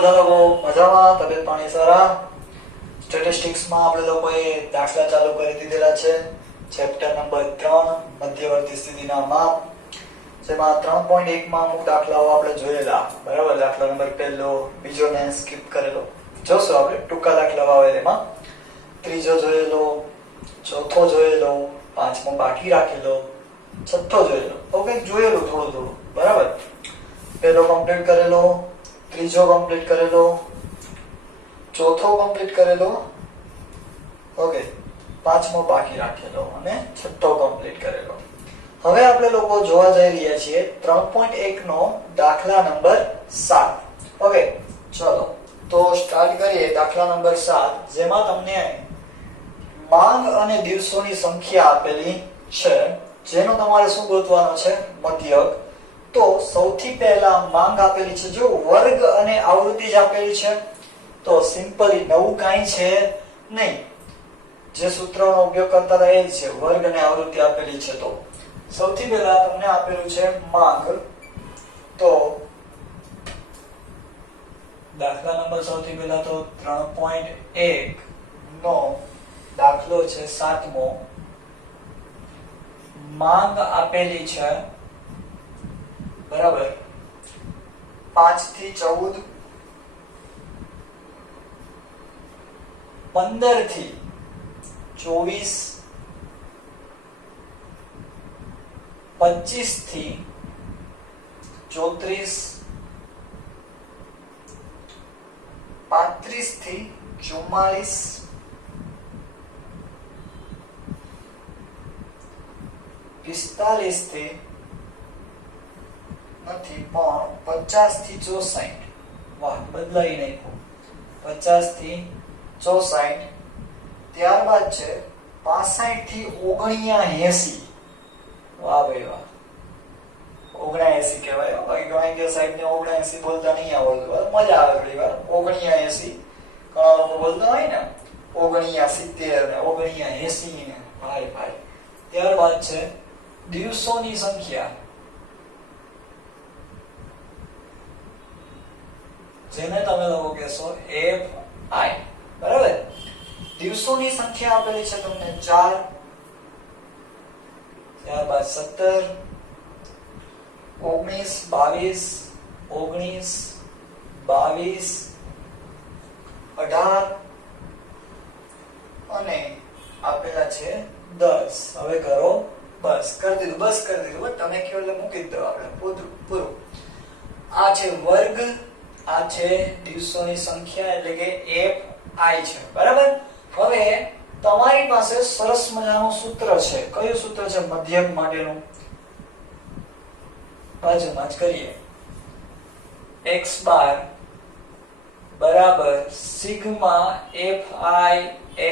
બધા લોકો મજામાં? તબિયત પાણી સારા? સ્ટેટિસ્ટિક્સમાં આપણે લોકોએ દાખલા ચાલુ કરી દીધેલા છે. ચેપ્ટર નંબર 3 મધ્યવર્તી સ્થિતિના માપ, જેમાં 3.1 માં અમુક દાખલાઓ આપણે જોયેલા. બરાબર, દાખલા નંબર 1, બીજો ને સ્કીપ કરેલો. જોશું આપણે ટૂંકા દાખલાઓ આવે એમાં. ત્રીજો જોયેલો, ચોથો જોયેલો, પાંચમો બાકી રાખેલો, છઠ્ઠો જોયેલો. ઓકે, જોયેલું થોડું થોડું. બરાબર, પહેલો કમ્પ્લીટ કરેલો, ત્રીજો કમ્પ્લીટ કરેલો, ચોથો કમ્પ્લીટ કરેલો, ઓકે, પાંચમો બાકી રાખેલો અને છઠ્ઠો કમ્પ્લીટ કરેલો. હવે આપણે લોકો જોવા જઈ રહ્યા છીએ 3.1 નો દાખલા નંબર 7. ઓકે, ચલો તો સ્ટાર્ટ કરીએ. દાખલા નંબર 7, જેમાં તમને માંગ અને દિવસોની સંખ્યા આપેલી છે, જેનો તમારે શું ગોતવાનો છે? મધ્યક. તો સૌથી પહેલા માંગ આપેલી છે, જો વર્ગ અને આવૃત્તિ જ આપેલી છે, તો સિમ્પલી નવું કાંઈ છે નહીં. જે સૂત્રનો ઉપયોગ કરતા હતા એ જ છે, વર્ગ અને આવૃત્તિ આપેલી છે. તો સૌથી પહેલા તમને આપેલું છે માંગ. તો દાખલા નંબર સૌથી પહેલા તો 3.1 નો દાખલો છે 7મો. માંગ આપેલી છે, બરાબર, 5 થી 14, 15 થી 24, 25 થી 34, 35 થી 44, 45 થી નથી પણ 50 થી 64. વાહ, બદલાઈ નાખ્યું. 50 થી 64. ત્યારબાદ છે 65 થી 79. વાહ ભાઈ વાહ, 79 કહેવાય. બાકી ઘણા કે સાહેબ ને 79 બોલતા નહીં આવડતું, મજા આવે થોડી વાર. 79 ઘણા લોકો બોલતા હોય ને 79 ને 79 ને ભાઈ ભાઈ. ત્યારબાદ છે દિવસોની સંખ્યા, જેને તમે લોકો કહેશો fi. બરાબર, દિવસોની સંખ્યા આપેલી છે તમને 4, ત્યારબાદ 17, 19, 22, 18 અને આપેલા છે 10. હવે કરો બસ. કરી દીધું. તમે કહો એટલે મૂકી દો આપણે. પૂરું. આ છે વર્ગ, આ છે દિવસોની સંખ્યા, એટલે કે fi છે. બરાબર. હવે તમારી પાસે સરસ મજાનું સૂત્ર છે. કયું સૂત્ર છે મધ્યક માટેનું? બાજુમાં જ કરીએ. x બાર બરાબર સિગ્મા fi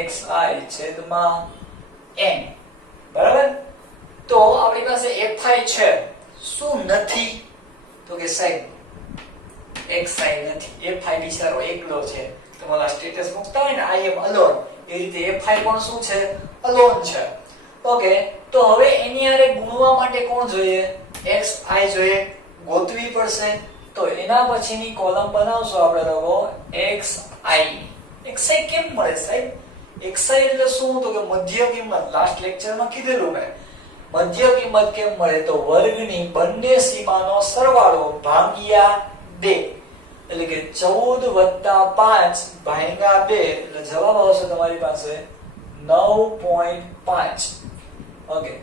xi છેદમાં n. બરાબર. તો આપણી પાસે fi છે, શું નથી? તો કે સાહેબ xi નથી. fi બિચારો એકલો છે. તમારા સ્ટેટસ મૂકતા હોય ને I am alone, એ રીતે fi પણ શું છે? alone છે. ઓકે, તો હવે એની હારે ગુણવા માટે કોણ જોઈએ? xi જોઈએ, ગોતવી પડશે. તો એના પછીની કોલમ બનાવશું આપણે લોકો xi કેમ મળે સાહેબ? xi એટલે શું? તો કે મધ્ય કિંમત. લાસ્ટ લેક્ચરમાં કીધેલું મેં. મધ્ય કિંમત કેમ મળે? તો વર્ગની બંને સીમાનો સરવાળો ભાગ્યા 2, એટલે કે 14 + 5 ભાગ્યા 2, એટલે જવાબ આવશે તમારી પાસે 9.5. ઓકે,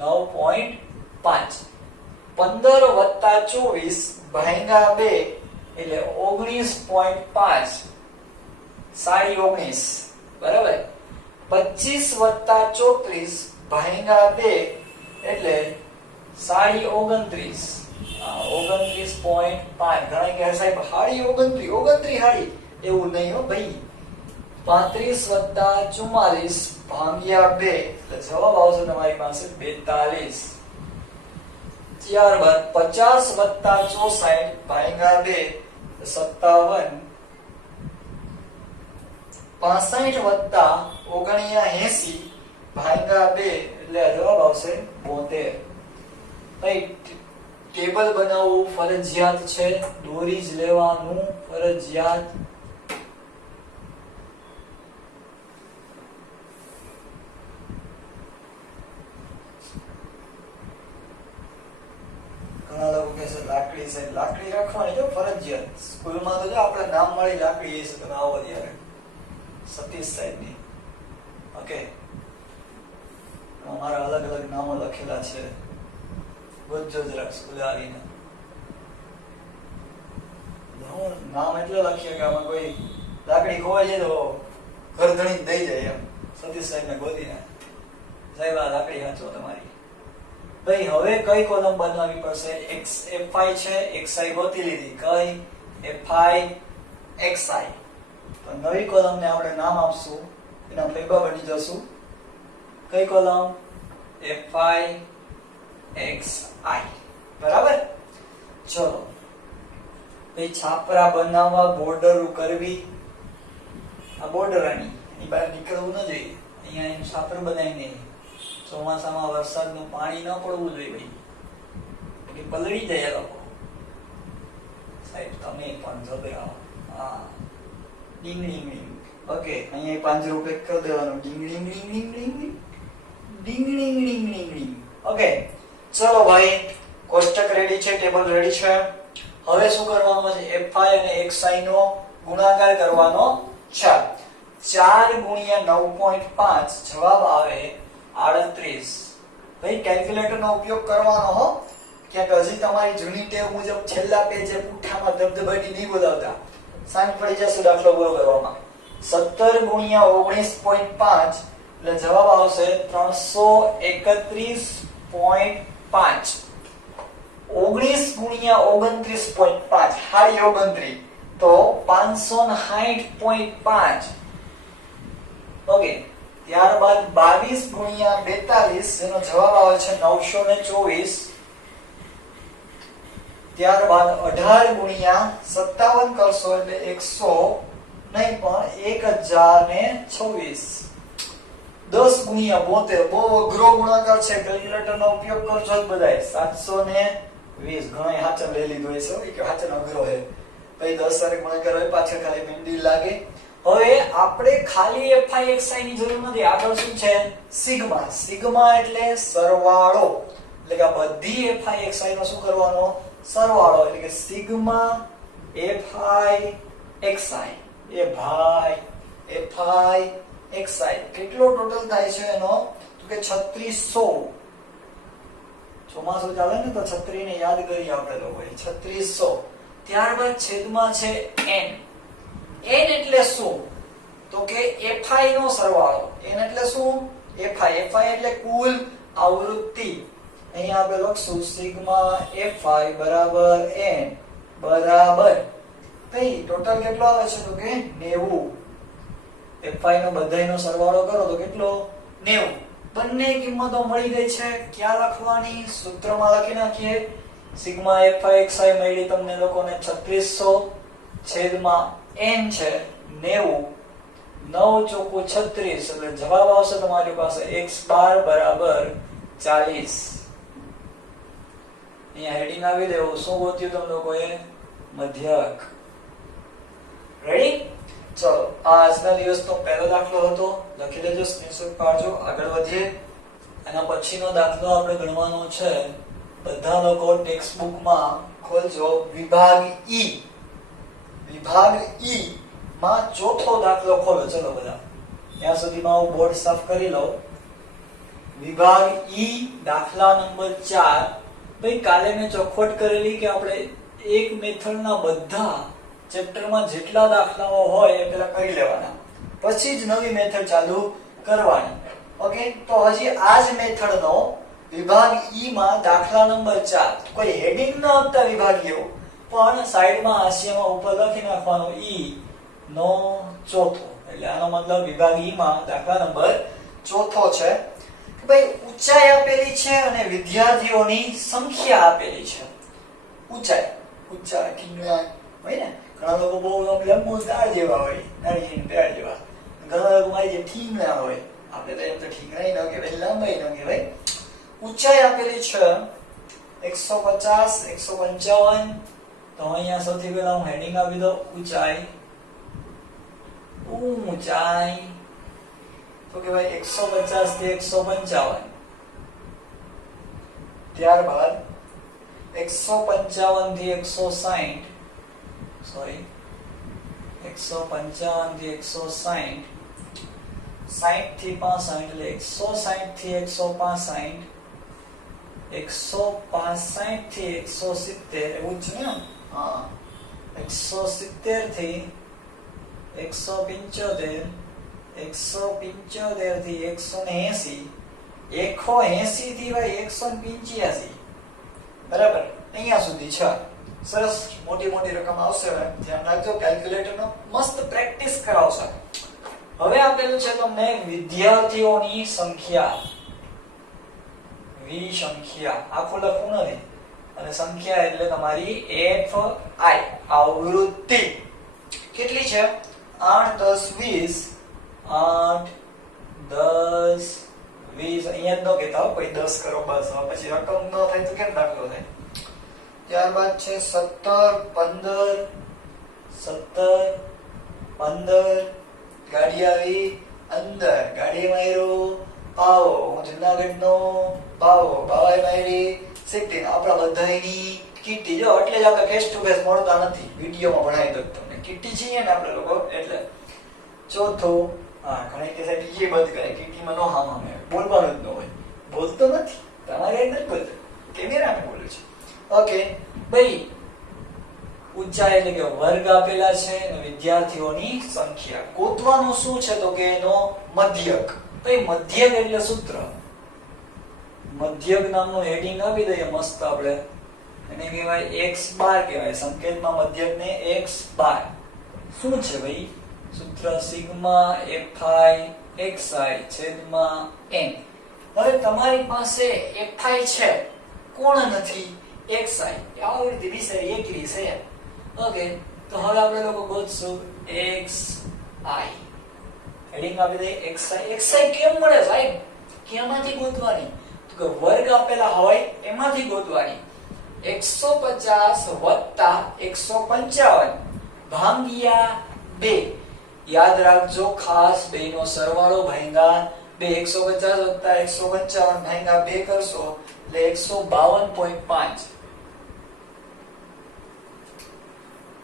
9.5. 15 + 24 ભાગ્યા 2 એટલે 19.5, 19.5. બરાબર. 25 + 34 ભાગ્યા 2 એટલે 29.5. 29.5. ઘણા કહે સાહેબ 29 એવું નહીં હો ભાઈ. 35 + 44 ભાગ્યા 2 એટલે જવાબ આવશે તમારી પાસે 42. ત્યારબાદ 50 + 64 ભાગ્યા 2 57. 65 + 79 ભાગ્યા 2 એટલે જવાબ આવશે 72. ભાઈ ટેબલ ટેબલ બનાવવું ફરજિયાત છે, દોરી જ લેવાનું ફરજિયાત. ઘણા લોકો કહે છે લાકડી છે, લાકડી રાખવાની જો ફરજિયાત. સ્કૂલમાં તો જો આપણે નામ મળી લાકડી એ છે, તમે આવો ત્યારે સતીશ સાહેબની. ઓકે, અમારા અલગ અલગ નામો લખેલા છે, ગોતજો જરાક સ્કૂલે આવીને. નામ એટલે લખીએ કે આમાં કોઈ લાકડી ખોવાઈ જાય તો ઘરધણી દઈ જાય એમ. સતીશ સાહેબ ને ગોતીને, સાહેબ આ લાકડી વાંચો તમારી. ભાઈ હવે કઈ કોલમ બનાવવી પડશે? fi છે, xi ગોતી લીધી. કઈ? fi xi. તો નવી કોલમને આપણે નામ આપશું, એના ભેગા બની જશું. કઈ કોલમ? fi xi. બરાબર. ચલો ભાઈ, છાપરા બનાવવા, બોર્ડર કરવી. આ બોર્ડર આની એની બહાર નીકળવું ન જોઈએ. અહીંયા એનું છાપર બનાવી નહીં. ચોમાસામાં વરસાદનું પાણી ન પડવું જોઈએ ભાઈ, એટલે પલળી જાય લોકો. સાહેબ તમે પણ જબરા. હા, ડીંગ ડીંગ ડીંગ. ઓકે, અહીંયા પાંજરું પેક કરી દેવાનું. ડીંગ ડીંગ ડીંગ ડીંગ ડીંગ ડીંગ ડીંગ ડીંગ ડીંગ ડીંગ. ઓકે, ચલો ભાઈ, કોષ્ટક રેડી છે, ટેબલ રેડી છે. હવે શું કરવાનું છે? fi અને xi નો ગુણાકાર કરવાનો છે. 4 ગુણ્યા 9.5 જવાબ આવે 38. ભાઈ કેલ્ક્યુલેટર નો ઉપયોગ કરવાનો હો. ક્યાંક હજી તમારી જૂની ટેવ મુજબ છેલ્લા પેજે પુઠ્ઠામાં ધબધબાટી નહીં બોલાવતા. સાંજ પડી જશે દાખલો પૂરો કરવામાં. 17 ગુણ્યા 19.5 એટલે જવાબ આવશે 331.5. 19 ગુણ્યા 29.5 હાડી 29 તો 560.5. ઓકે, ત્યારબાદ 22 ગુણ્યા 42 જેનો જવાબ આવે છે 924. ત્યારબાદ 18 ગુણ્યા 57 કરશો એટલે 100 નહીં પણ 1026. 10 ગુણ્યા 72 બહુ અઘરો ગુણાકાર છે, કેલ્ક્યુલેટર નો ઉપયોગ કરજો જ બધાય. 720 ઘણા હાચર લઈ લીધો છે કે હાચર અઘરો છે ભાઈ. 10 સાથે ગુણાકાર હોય પાછળ ખાલી બિંદી લાગે. હવે આપણે ખાલી fi xi ની જરૂર નથી. આગળ શું છે? સિગ્મા. સિગ્મા એટલે સરવાળો, એટલે કે બધી fi xi નો શું કરવાનો? સરવાળો. એટલે કે સિગ્મા fi xi. એ ભાઈ fi xi કેટલો ટોટલ થાય છે એનો? તો કે 3600. ચોમાસું ચાલે ને તો છત્રીને યાદ કરી આપણે લોકો 3600. ત્યારબાદ છેદમાં છે n. n એટલે શું? તો કે fi નો સરવાળો. n એટલે શું? fi. fi એટલે કુલ આવૃત્તિ. અહીંયા આપણે લખશું સિગ્મા fi બરાબર n બરાબર ભાઈ ટોટલ કેટલો આવે છે? તો કે 90. fi નો બધાયનો સરવાળો કરો તો કેટલો? 90. બંને કિંમતો મળી ગઈ છે. ક્યાં લખવાની? સૂત્રમાં લખી નાખીએ. સિગ્મા fi xi મળી તમને લોકોને 3600 છેદમાં n છે 90. 9 ચોકુ 36 એટલે જવાબ આવશે તમારી પાસે x બાર બરાબર 40. અહીંયા હેડિંગ આવી દેવું. શું ગોત્યું તમે લોકોએ? મધ્યક. રેડી? ચલો, આજના દિવસનો પહેલો દાખલો હતો. લખી લેજો, સ્ક્રીનશોટ પાડજો. આગળ વધીએ. એના પછીનો દાખલો આપણે ગણવાનો છે. બધા લોકો ટેક્સ્ટ બુકમાં ખોલજો વિભાગ ઈ. વિભાગ ઈ માં ચોથો દાખલો ખોલો. ચલો બધા, ત્યાં સુધીમાં હું બોર્ડ સાફ કરી લઉં. વિભાગ ઈ દાખલા નંબર 4. ભાઈ કાલે મેં ચોખવટ કરેલી કે આપણે એક મેથડના બધા ચેપ્ટરમાં જેટલા દાખલાઓ હોય એ પેલા કરી લેવાના, પછી જ નવી મેથડ ચાલુ કરવાની. ઓકે, તો હજી આ જ મેથડનો વિભાગ ઈ માં દાખલા નંબર 4 કોઈ હેડિંગ ન આપતા વિભાગીય, પણ સાઈડમાં હાંસિયામાં ઉપર લખી નાખવાનો ઈ નો ચોથો. એટલે આનો મતલબ વિભાગ ઈ માં દાખલા નંબર ચોથો છે. ભાઈ ઊંચાઈ આપેલી છે અને વિદ્યાર્થીઓની સંખ્યા આપેલી છે. ઊંચાઈ ઠીંગણા હોય ને, ઘણા લોકો બહુ લંબુદાર જેવા હોય, નાળિયેરની પેડ જેવા. ઘણા લોકો મારી જે ઠીંગણા હોય. આપણે તો એમ તો ઠીંગણા ન કહેવાય, લંબાઈ ન કહેવાય. ઊંચાઈ આપેલી છે 150 155 તો અહીંયા સૌથી પહેલા હું હેડિંગ આપી દઉં ઊંચાઈ ઊંચાઈ તો કે ભાઈ 150 થી 155 ત્યારબાદ 155 થી 160 સોરી 155 થી 160 60 થી 65 એટલે 160 થી 165 165 થી 170 એવું જ છે ને હા 170 થી 175 175 થી 180 180 થી ભાઈ 185 બરાબર અહીંયા સુધી છે સરસ મોટી મોટી રકમ આવશે ધ્યાન રાખજો કેલ્ક્યુલેટરનો મસ્ત પ્રેક્ટિસ કરાવશે હવે આપેલું છે તમને વિદ્યાર્થીઓની સંખ્યા વી સંખ્યા આખું લખવું નથી અને સંખ્યા એટલે તમારી એફ આઈ આવૃત્તિ કેટલી છે 8 10 20 8 10 20 અહીંયા જ ન કહેતા કોઈ 10 કરો બસ પછી રકમ ન થાય તો કેમ દાખલો થાય ત્યારબાદ છે 17 15 17 15 ગાડી આવી અંદર ગાડી માર્યો પાવો હું જુનાગઢનો પાવો પાવાય મારી 16 આપણા બધાની કીટી જો એટલે જ આપણે ફેસ ટુ ફેસ મળતા નથી વિડિયોમાં ભણાવી દઉં તમને કીટી છીએ ને આપણે લોકો એટલે ચોથું હા ઘણી કે સાહેબ એ બંધ કરે કીટીમાં નો હામ અમે બોલવાનું જ ન હોય બોલતો નથી તમારે નથી બોલતો કેમેરામાં બોલું છું ઓકે ભાઈ ઊંચાઈ એટલે કે વર્ગ આપેલા છે અને વિદ્યાર્થીઓની સંખ્યા ગોતવાનું શું છે તો કે એનો મધ્યક ભાઈ મધ્યક એટલે સૂત્ર મધ્યક નામનું હેડિંગ આપી દઈએ મસ્ત આપણે એને કહેવાય x બાર કહેવાય સંકેતમાં મધ્યકને x બાર શું છે ભાઈ સૂત્ર સિગ્મા fi xi છેદમાં n હવે તમારી પાસે fi છે કોણ નથી xi આવી રીતે વિષય એકલી છે ઓકે તો હવે આપણે લોકો ગોતશું xi હેડિંગ આપી દઈએ xi કેમ મળે સાહેબ કેમાંથી ગોતવાની તો કે વર્ગ આપેલા હોય એમાંથી ગોતવાની 150 155 ભાગ્યા 2 યાદ રાખજો ખાસ બેનો સરવાળો ભાગ્યા 2 150 155 ભાગ્યા 2 કરશો એટલે 152.5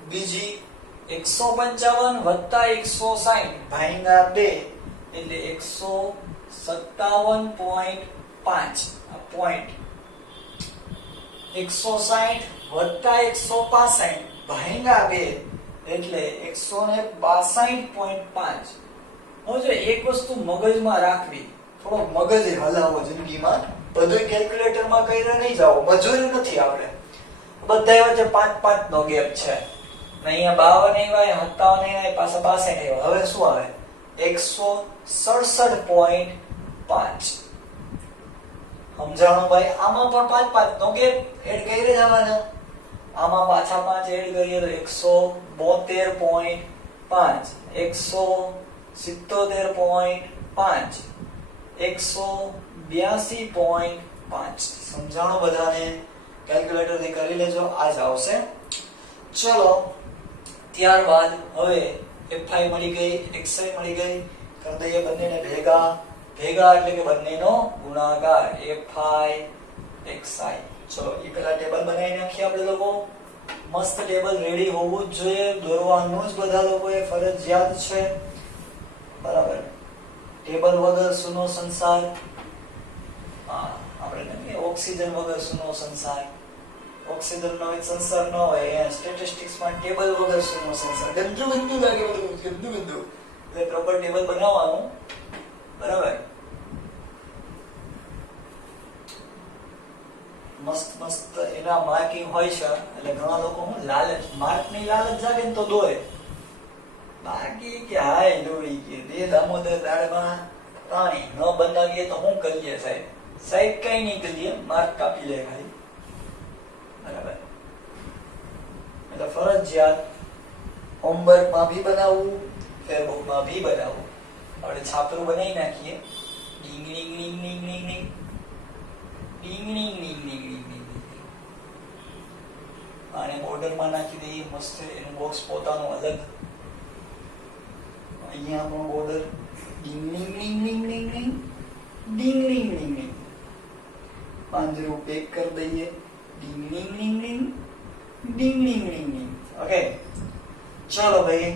બીજી 155 160 ભાગ્યા 2 એટલે 157.5 આ પોઈન્ટ 160 165 ભાગ્યા 2 એટલે 162.5 હવે જો એક વસ્તુ મગજમાં રાખવી થોડો મગજ હલાવો જિંદગીમાં બધું કેલ્ક્યુલેટરમાં કઈને નહીં જાવ મજૂરી નથી આપણે બધા વચ્ચે 5 નો ગેપ છે ને અહીંયા 52 આવ્યા 57 આવ્યા પાછા 62 આવ્યા હવે શું આવે 167.5 સમજાણું ભાઈ આમાં પણ 5 નો ગેપ એડ કરી જવાના આમાં પાછા 5 એડ કરીએ તો 172.5 177.5 182.5 સમજાણું બધાને કેલ્ક્યુલેટર થી કરી લેજો આજ આવશે ચલો ત્યારબાદ હવે fi મળી ગઈ xi મળી ગઈ કરી દઈએ બંનેને ભેગા એટલે કે બંનેનો ગુણાકાર fi xi ચલો એ પેલા ટેબલ બનાવી નાખીએ આપણે લોકો મસ્ત ટેબલ રેડી હોવું જ જોઈએ દોરવાનું જ બધા લોકોએ ફરજિયાત છે બરાબર ટેબલ વગર સુનો સંસાર હા આપણે નહીં ઓક્સિજન વગર સુનો સંસાર ઓક્સિજન નો સંસાર ન હોય અહીંયા સ્ટેટિસ્ટિક્સ માં ટેબલ વગર સુનો સંસાર ગંદુ લાગે બધું ગંદુ એટલે પ્રોપર ટેબલ બનાવવાનું બરાબર મસ્ત એના માર્કિંગ હોય છે એટલે ઘણા લોકો હું લાલચ માર્કની લાલચ જાગે ને તો દોરે બાકી કે હાય દોરી કે દે દામોદર દાળમાં પાણી ન બનાવીએ તો હું કરીએ સાહેબ કઈ નહીં કરીએ માર્ક કાપી લે ખાલી બરાબર એટલે ફરજિયાત હોમવર્કમાં ભી બનાવવું ફેરબુકમાં ભી બનાવવું આપણે છાપરું બનાવી નાખીએ ડીંગ ડીંગ ડીંગ ડીંગ ડીંગ ડીંગ ડીંગ ડીંગ ડીંગ ડીંગ ડીંગ ડીંગ બોર્ડરમાં નાખી દઈએ મસ્ત એનું બોક્સ પોતાનું અલગ. અહીંયા આપણો બોર્ડર ડીંગ ડીંગ ડીંગ ડીંગ ડીંગ ડીંગ ડીંગ ડીંગ ડીંગ ડીંગ. પાંજરું પેક કરી દઈએ. ડીંગ ડીંગ ડીંગ ડીંગ ડીંગ ડીંગ ડીંગ ડીંગ. ઓકે ચલો ભાઈ,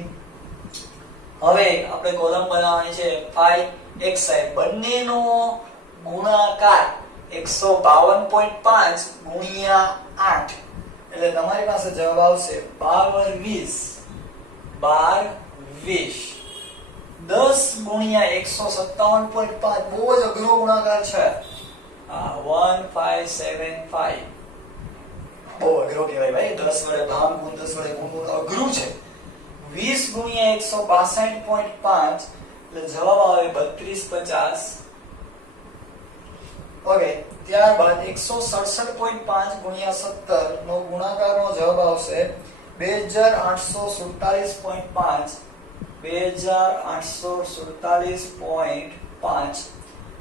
હવે આપણે કોલમ બનાવવાની છે ફાઈ xi. બંનેનો ગુણાકાર 152.5 ગુણ્યા 8 એટલે તમારી પાસે જવાબ આવશે 12 20 10 ગુણ્યા 157.5. બહુ જ અઘરો ગુણાકાર છે આ 1575. બહુ અઘરો કહેવાય ભાઈ. 10 વડે ભાગ ગુણ 10 વડે ગુણ અઘરું છે. 20 ગુણ્યા 162.5 એટલે જવાબ આવે 3250. ઓકે, ત્યારબાદ 167.5 ગુણ્યા 17 નો ગુણાકારનો જવાબ આવશે 2847.5. 2847.5.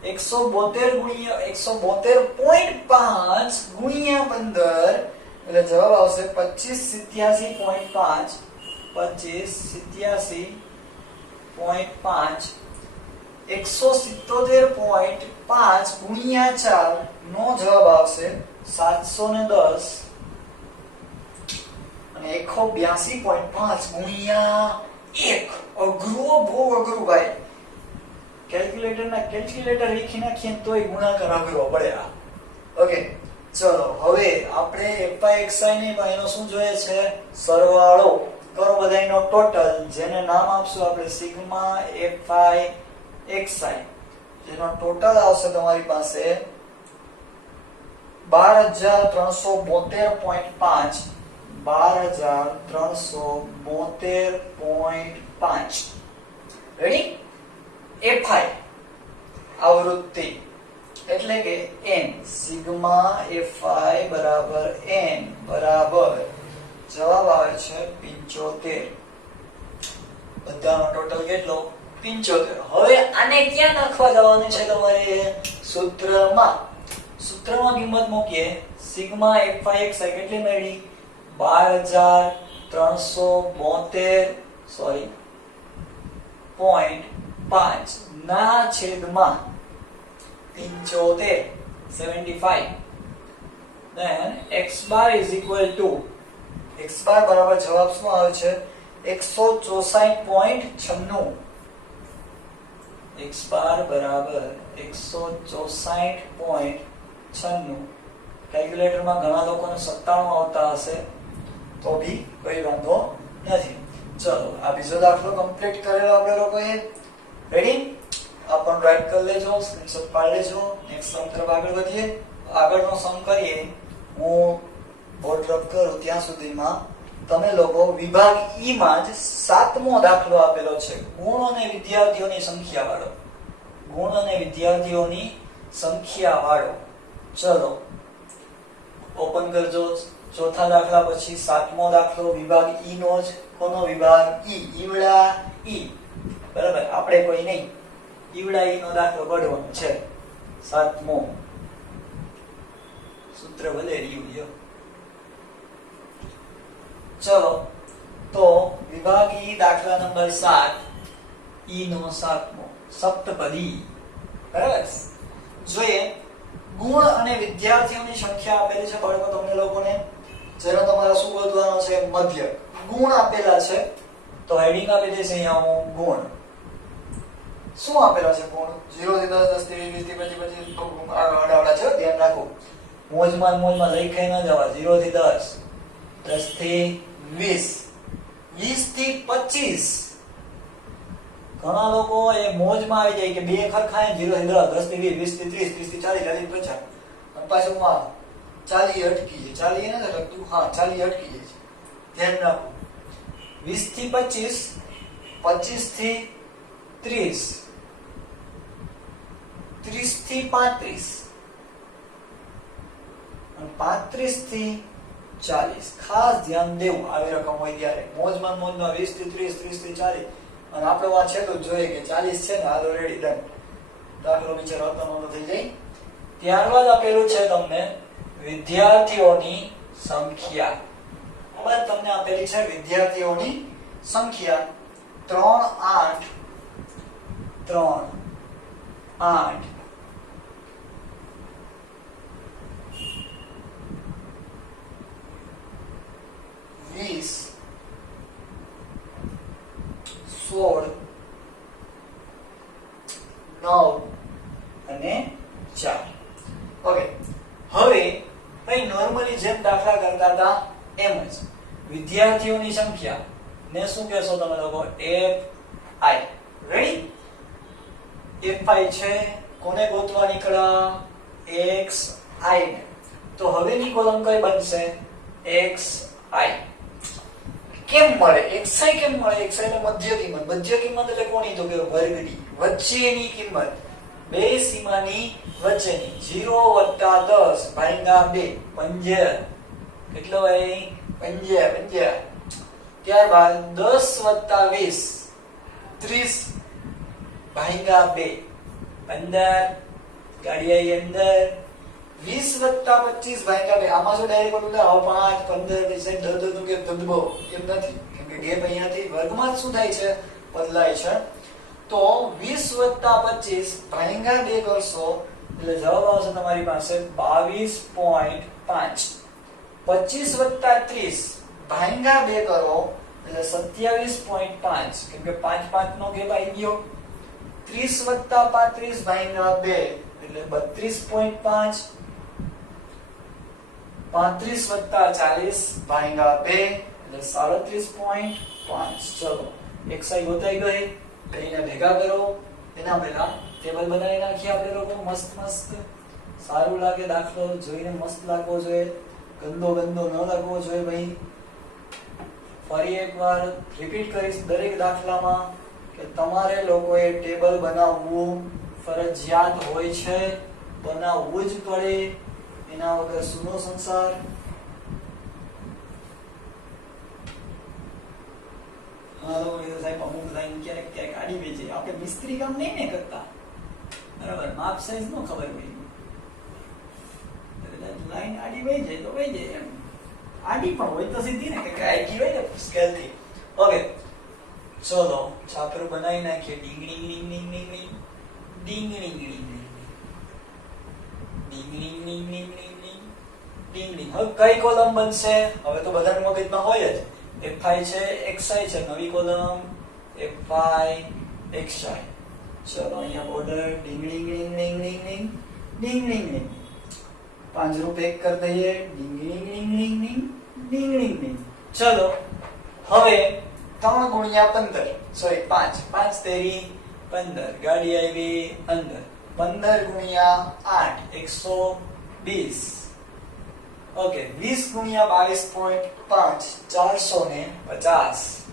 172 ગુણ્યા 172.5 ગુણ્યા 15 એટલે જવાબ આવશે 2587.5. 2587.5. 177.5 ગુણ્યા 4 નો જવાબ આવશે 710. અને 182.5 ગુણ્યા 1. અઘરું, બહુ અઘરું ભાઈ. કેલ્ક્યુલેટર લીખી નાખીએ તોય ગુણાકાર અઘરો પડે આ. ઓકે ચલો, હવે આપણે fy ને એનો શું જોઈએ છે? સરવાળો કરો બધાયનો ટોટલ, જેને નામ આપશું આપણે સિગ્મા fy xi, જેનો ટોટલ આવશે તમારી પાસે 12372.5. 12372.5. રેડી? fy આવૃત્તિ એટલે કે n, સિગ્મા fy બરાબર n બરાબર જવાબ આવે છે 75. બધાનો ટોટલ કેટલો? 75. હવે આને ક્યાં નાખવા જવાનું છે તમારે? સૂત્રમાં. સૂત્રમાં કિંમત મૂકીએ. સિગ્મા fy xi કેટલી મળી? 12372.5 ના છેદમાં 75 75. then x bar is equal to, x bar બરાબર જવાબ શું આવે છે? 164.96. x bar બરાબર 164.96. કેલ્ક્યુલેટરમાં ઘણા લોકોને 97 આવતા હશે તો બી કોઈ વાંધો નથી. ચલો, આ બીજો દાખલો કમ્પ્લીટ કરેલો આપણે લોકોએ. રેડી? આ પણ રાઈટ કરી લેજો, સ્ક્રીનશોટ પાડી લેજો. નેક્સ્ટ સમ તરફ આગળ વધીએ. આગળનો સમ કરીએ. હું બોર્ડ રબ કરું ત્યાં સુધીમાં તમે લોકો વિભાગ ઈ માં જ 7મો દાખલો આપેલો છે, ગુણ અને વિદ્યાર્થીઓની સંખ્યા વાળો. ગુણ અને વિદ્યાર્થીઓની સંખ્યા વાળો. ચલો ઓપન કરજો. ચોથા દાખલા પછી 7મો દાખલો વિભાગ ઈ નો જ. કોનો વિભાગ? ઈ. ઈવડા ઈ. બરાબર, આપણે કોઈ નહીં. ઈવડા ઈ નો દાખલો કાઢવાનો છે. 7મો સૂત્ર ભલે રહ્યું લ્યો. ચલો તો વિભાગ ઈ દાખલા નંબર 7, ઈ નો 7મો સપ્તપદી. બરાબર, જોઈએ. ગુણ અને વિદ્યાર્થીઓની સંખ્યા આપેલી છે બાળકો તમને લોકોને, જેનો તમારે શું ગોતવાનો છે? મધ્ય. ગુણ આપેલા છે તો હેડિંગ આપી દેશે અહીંયા હું ગુણ. શું આપેલા છે ગુણ? 0 થી 10, 10 થી 20, 20 થી 25 આડા છે, ધ્યાન રાખો. મોજમાં લખાઈ ન જવા. 0 થી 10, 10 થી 20, 20 થી 25. ઘણા લોકો એ મોજમાં આવી જાય કે બે ખરખાય. 0 થી 10, 10 થી 20, 20 થી 30, 30 થી 40, 40 થી 50. અને પાછું માં 40 અટકી જાય. 40 નથી અટકતું, હા 40 અટકી જાય છે. ધ્યાન રાખો. 20 થી 25, 25 થી 30, 30 થી 35 અને 35 થી 40. ખાસ ધ્યાન દેવું આવી રકમ હોય ત્યારે. મોજમાં 20 થી 30, 30 થી 40. અને આપણે વાત છે તો જોઈએ કે 40 છે ને, હાલ ઓલરેડી ડન. દાખલો બિચારો હતો થઈ જાય. ત્યારબાદ આપેલું છે તમને વિદ્યાર્થીઓની સંખ્યા. ત્યારબાદ તમને આપેલી છે વિદ્યાર્થીઓની સંખ્યા 3 8 3 8 20 16 9 અને 4. ઓકે, હવે ભાઈ નોર્મલી જેમ દાખલા કરતા હતા એમ જ વિદ્યાર્થીઓની સંખ્યા ને શું કહેશો તમે લોકો? fi. રેડી? fi છે, કોને ગોતવા નીકળ્યા? xi ને. તો હવેની કોલમ કઈ બનશે? xi. કેમ મળે xi? કેમ મળે xi? એટલે મધ્ય કિંમત. મધ્ય કિંમત એટલે કોની? તો કે વર્ગની, વચ્ચેની કિંમત, બે સીમાની વચ્ચેની. 0 + 10 ભાગ્યા 2 15. કેટલો હોય? 15. ત્યારબાદ 10 + 20 30 ભાગ્યા 2 15. ગાડી આવી અંદર. 20 + 25 ભાગ્યા 2. આમાં શું ડાયરેક્ટ બોલું? 5 15 20 10 નું કે ધબધબો એમ નથી, કેમ કે ગેપ અહીંયાથી વર્ગમાં શું થાય છે? બદલાય છે. તો 20 + 25 ભાગ્યા 2 કરશો એટલે જવાબ આવશે તમારી પાસે 22.5. 25 + 30 ભાગ્યા 2 કરો એટલે 27.5, કેમ કે 5 5 નો ગેપ આવી ગયો. 30 + 35 ભાગ્યા 2 એટલે 32.5. 35 + 40 ભાગ્યા 2 એટલે 37.5. ચલો, xi ગોતાઈ ગઈ. બેને ભેગા કરો. એના પહેલા ટેબલ બનાવી નાખીએ આપણે લોકો. મસ્ત મસ્ત સારું લાગે, દાખલો જોઈને મસ્ત લાગવો જોઈએ, ગંદો ન લાગવો જોઈએ ભાઈ. ફરી એકવાર રિપીટ કરીશ દરેક દાખલામાં કે તમારે લોકોએ ટેબલ બનાવવું ફરજિયાત હોય છે, બનાવવું જ પડે. એના વગર સુનો સંસાર. સાહેબ અમુક લાઈન ક્યારેક ક્યારેક આડી વેચે. આપણે મિસ્ત્રી કામ નહીં ને કરતા, બરાબર? માપ સાઈઝ નો ખબર પડી, લાઈન આડી વહી જાય તો વહી જાય એમ. આડી પણ હોય તો સીધી ને, કે આડી હોય ને સ્કેલ થી. ઓકે, ચલો છાપરું બનાવી નાખીએ. ડીંગ ડીંગ ડીંગ ડીંગ ડીંગ ડીંગ ડીંગ ડીંગ ડીંગ ડીંગ ડીંગ ડીંગ ડીંગ ડીંગ ડીંગ. હવે કઈ કોલમ બનશે? હવે તો બધાના મગજમાં હોય જ. fi છે, xi છે. નવી કોલમ fi xi. ચલો અહીંયા બોર્ડર. ડીંગ ડીંગ ડીંગ ડીંગ ડીંગ ડીંગ ડીંગ ડીંગ ડીંગ. પાંજરું પેક કરી દઈએ. ડીંગ ડીંગ ડીંગ ડીંગ ડીંગ ડીંગ ડીંગ ડીંગ. ચલો હવે 3 × 15, સોરી 5 5 તેરી 15. ગાડી આવી અંદર. 15 × 8 120. ઓકે, 20 × 22.5 450.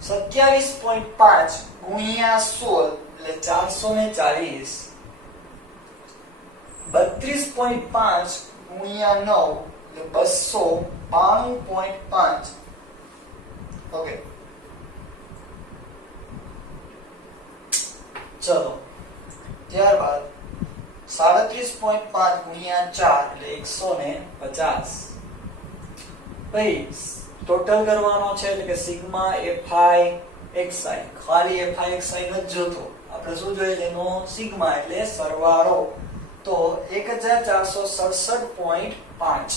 27.5 × 16 એટલે 440. 32.5 × 9 એટલે 292.5. ઓકે, ચલો ત્યારબાદ 37.5 × 4 એટલે 150. ભાઈ ટોટલ કરવાનો છે એટલે કે સિગ્મા fi xi. ખાલી fi xi નથી જોતો, આપણે શું જોઈએ? એનો સિગ્મા એટલે સરવાળો. તો 1467.5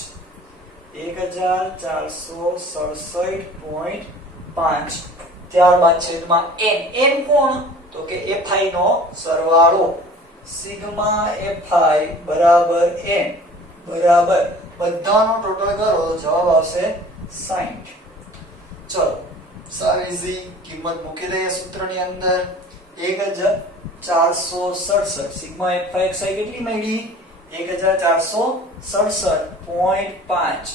1467.5. ત્યારબાદ છેદમાં n. n કોણ? તો કે fi નો સરવાળો. સિગ્મા fi બરાબર n બરાબર બધાનો ટોટલ કરો તો જવાબ આવશે 60. ચલો સાવ ઈઝી. કિંમત મૂકી દઈએ સૂત્રની અંદર. 1467. સિગ્મા fi xi કેટલી મળી? 1467.5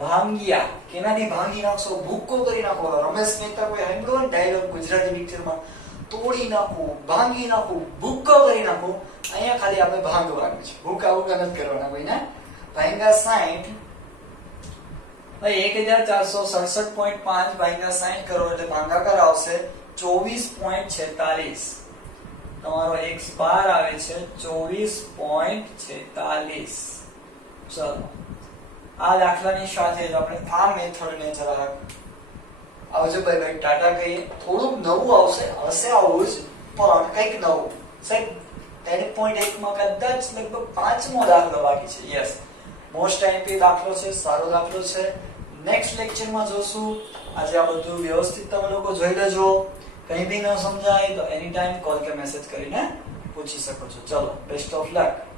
ભાગ્યા. કેનાથી ભાગી નાખશો? ભૂક્કો કરી નાખો. રમેશ મહેતા કોઈ સાંભળ્યો ને ડાયલોગ ગુજરાતી પિક્ચરમાં? તોડી નાખું, ભાંગી નાખું, ભૂક્કો કરી નાખું. અહીંયા ખાલી આપણે ભાંગવાનું છે, ભૂકા નથી કરવાના કોઈને. ભાગ્યા 60. ભાઈ 1467.5 ભાગ્યા 60 કરો એટલે ભાગાકાર આવશે 24.46. તમારો x બાર આવે છે 24.46. ચલો આ દાખલાની સાથે જ આપણે આ મેથડને જરાક આવજો ભાઈ ટાટા કહીએ. થોડુંક નવું આવશે, હશે આવું જ, પણ કંઈક નવું. સાહેબ 10.1 માં કદાચ લગભગ 5મો દાખલો બાકી છે. યસ, મોસ્ટ આઈએમપી દાખલો છે, સારો દાખલો છે. નેક્સ્ટ લેક્ચરમાં જોશું. આજે આ બધું વ્યવસ્થિત તમે લોકો જોઈ લેજો. કંઈ બી ન સમજાય તો એની ટાઈમ કોલ કે મેસેજ કરીને પૂછી શકો છો. ચલો, બેસ્ટ ઓફ લક.